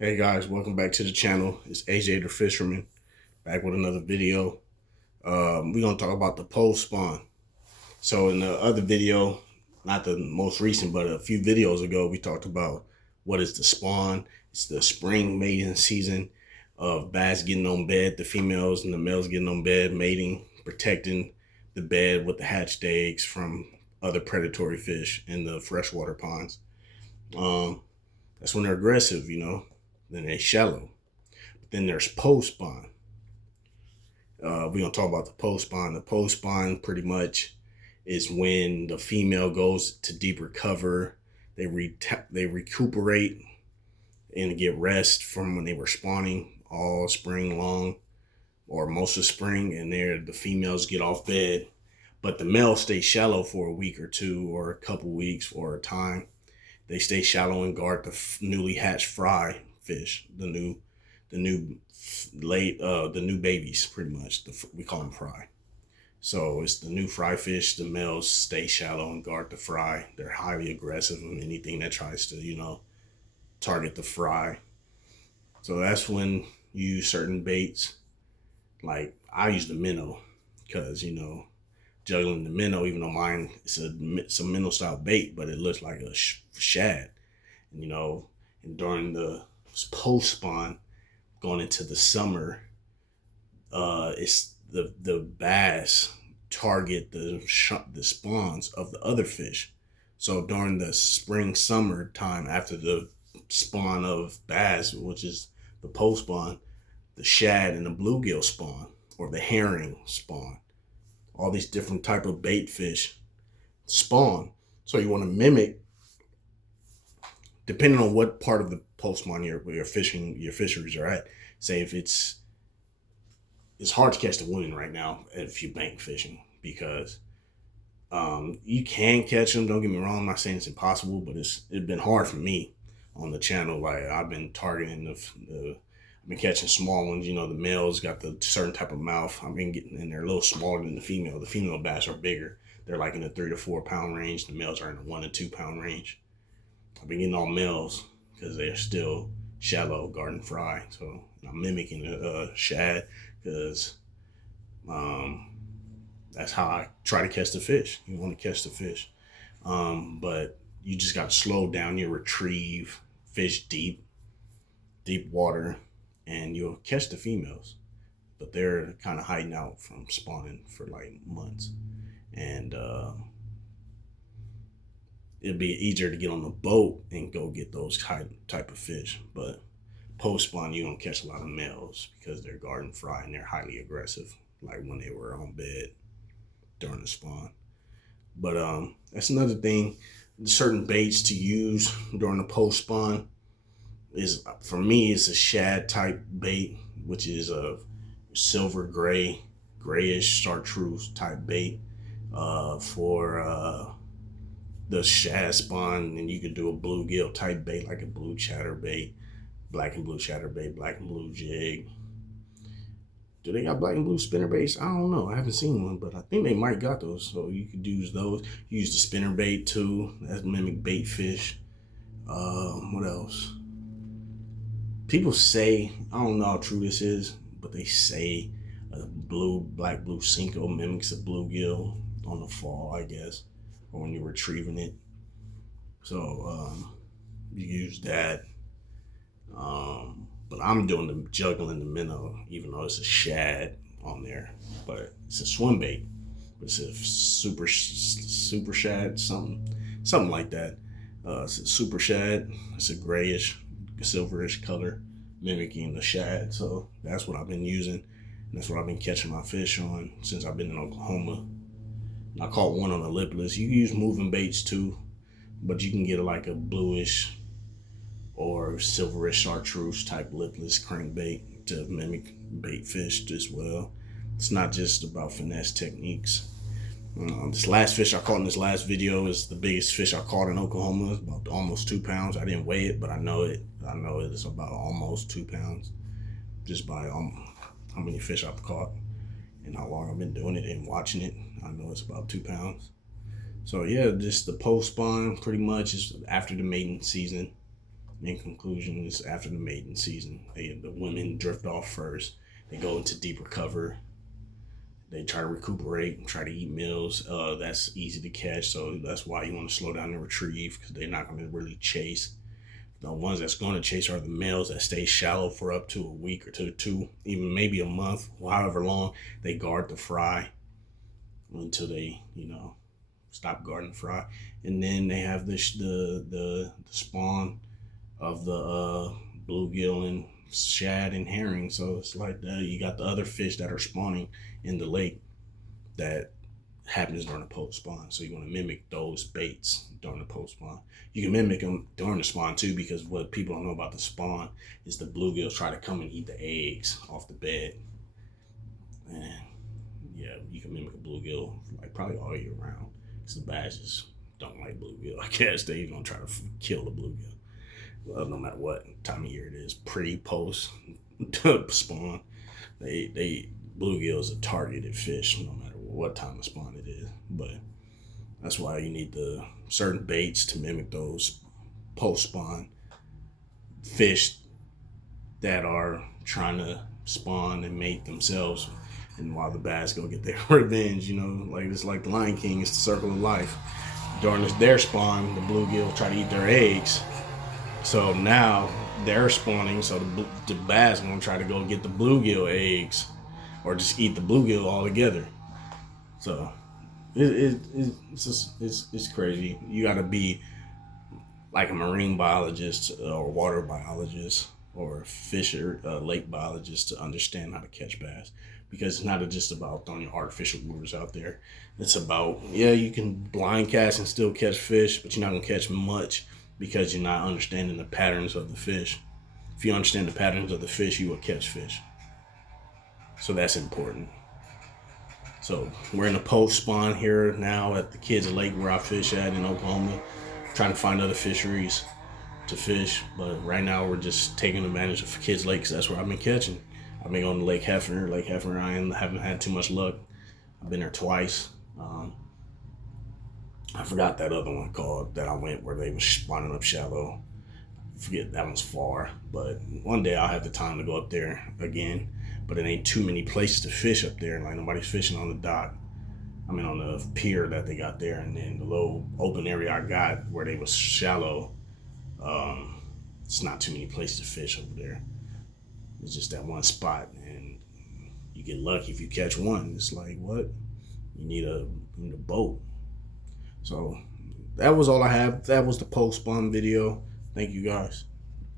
Hey guys, welcome back to the channel. It's AJ the Fisherman, back with another video. We're gonna talk about the pole spawn. So in the other video, not the most recent, but a few videos ago, we talked about what is the spawn. It's the spring mating season of bass getting on bed, the females and the males getting on bed, mating, protecting the bed with the hatched eggs from other predatory fish in the freshwater ponds. Um, that's when they're aggressive, Then they shallow. But then there's post spawn. We're gonna talk about the post spawn. The post spawn pretty much is when the female goes to deeper cover. They recuperate and get rest from when they were spawning all spring long or most of spring, and there the females get off bed, but the males stay shallow for a week or two or a couple weeks or a time. They stay shallow and guard the newly hatched fry fish, the new babies, pretty much. We call them fry. So it's the new fry fish. The males stay shallow and guard the fry. They're highly aggressive on anything that tries to, target the fry. So that's when you use certain baits. Like I use the minnow because, juggling the minnow, even though mine it's a minnow style bait, but it looks like a shad. And during the post spawn, going into the summer, it's the bass target the spawns of the other fish. So during the spring summer time, after the spawn of bass, which is the post spawn, the shad and the bluegill spawn, or the herring spawn. All these different type of bait fish spawn. So you want to mimic, depending on what part of the post spawn your fisheries are at. Say if it's hard to catch the women right now if you bank fishing because you can catch them. Don't get me wrong. I'm not saying it's impossible, but it's been hard for me on the channel. Like I've been targeting I've been catching small ones. The males got the certain type of mouth. I've been getting, and they're a little smaller than the female. The female bass are bigger. They're like in the 3 to 4 pound range. The males are in the 1 to 2 pound range. I've been getting all males because they're still shallow, garden fry. So I'm mimicking a shad because that's how I try to catch the fish. You want to catch the fish, but you just got to slow down your retrieve, fish deep water, and you'll catch the females. But they're kind of hiding out from spawning for like months, and it'd be easier to get on the boat and go get those type of fish. But post spawn, you don't catch a lot of males because they're garden fry and they're highly aggressive, like when they were on bed during the spawn. But that's another thing. Certain baits to use during the post spawn is, for me, it's a shad type bait, which is a silver grayish chartreuse type bait for the shad spawn. And you could do a bluegill type bait, like a blue chatterbait, black and blue chatterbait, black and blue jig. Do they got black and blue spinner baits? I don't know. I haven't seen one, but I think they might got those. So you could use those. Use the spinner bait too. That's mimic bait fish. What else? People say, I don't know how true this is, but they say a black blue Cinco mimics a bluegill on the fall, I guess, or when you're retrieving it. So you use that. But I'm doing the juggling the minnow, even though it's a shad on there. But it's a swim bait. It's a super shad, something like that. It's a super shad. It's a grayish, silverish color, mimicking the shad. So that's what I've been using. And that's what I've been catching my fish on since I've been in Oklahoma. And I caught one on the lipless. You can use moving baits too, but you can get like a bluish or silverish chartreuse type lipless crankbait to mimic bait fish as well. It's not just about finesse techniques. This last fish I caught in this last video is the biggest fish I caught in Oklahoma. It's about almost 2 pounds. I didn't weigh it, but I know it is about almost 2 pounds, just by how many fish I've caught and how long I've been doing it and watching it. I know it's about 2 pounds. So yeah, just the post spawn pretty much is after the mating season. In conclusion, is after the mating season, the women drift off first. They go into deeper cover. They try to recuperate, try to eat meals. That's easy to catch, so that's why you want to slow down and retrieve, because they're not going to really chase. The ones that's going to chase are the males that stay shallow for up to a week or two, even maybe a month, however long they guard the fry until they, stop guarding the fry. And then they have the spawn of the bluegill and shad and herring. So it's like you got the other fish that are spawning in the lake that happens during the post spawn. So you want to mimic those baits during the post spawn. You can mimic them during the spawn too, because what people don't know about the spawn is the bluegills try to come and eat the eggs off the bed. And yeah, you can mimic a bluegill like probably all year round, because the bass just don't like bluegill. I guess they're gonna try to kill the bluegill. Well, no matter what time of year it is, pre-post spawn, they bluegill is a targeted fish no matter what time of spawn it is. But that's why you need the certain baits to mimic those post-spawn fish that are trying to spawn and mate themselves. And while the bass go get their revenge, like it's like the Lion King, it's the circle of life. During their spawn, the bluegill try to eat their eggs. So now they're spawning, so the bass are gonna try to go get the bluegill eggs, or just eat the bluegill altogether. So it's crazy. You got to be like a marine biologist or water biologist or fisher, lake biologist to understand how to catch bass, because it's not just about throwing your artificial lures out there. It's about, you can blind cast and still catch fish, but you're not gonna catch much because you're not understanding the patterns of the fish. If you understand the patterns of the fish, you will catch fish. So that's important. So we're in the post spawn here now at the Kids Lake where I fish at in Oklahoma, trying to find other fisheries to fish. But right now we're just taking advantage of Kids Lake, because that's where I've been catching. I've been going to Lake Hefner. I haven't had too much luck. I've been there twice. I forgot that other one called that I went where they was spawning up shallow. I forget, that one's far. But one day I'll have the time to go up there again. But it ain't too many places to fish up there. Like nobody's fishing on the dock. I mean on the pier that they got there, and then the little open area I got where they was shallow. It's not too many places to fish over there. It's just that one spot, and you get lucky if you catch one. It's like, what? You need a boat. So that was all I have. That was the post spawn video. Thank you guys.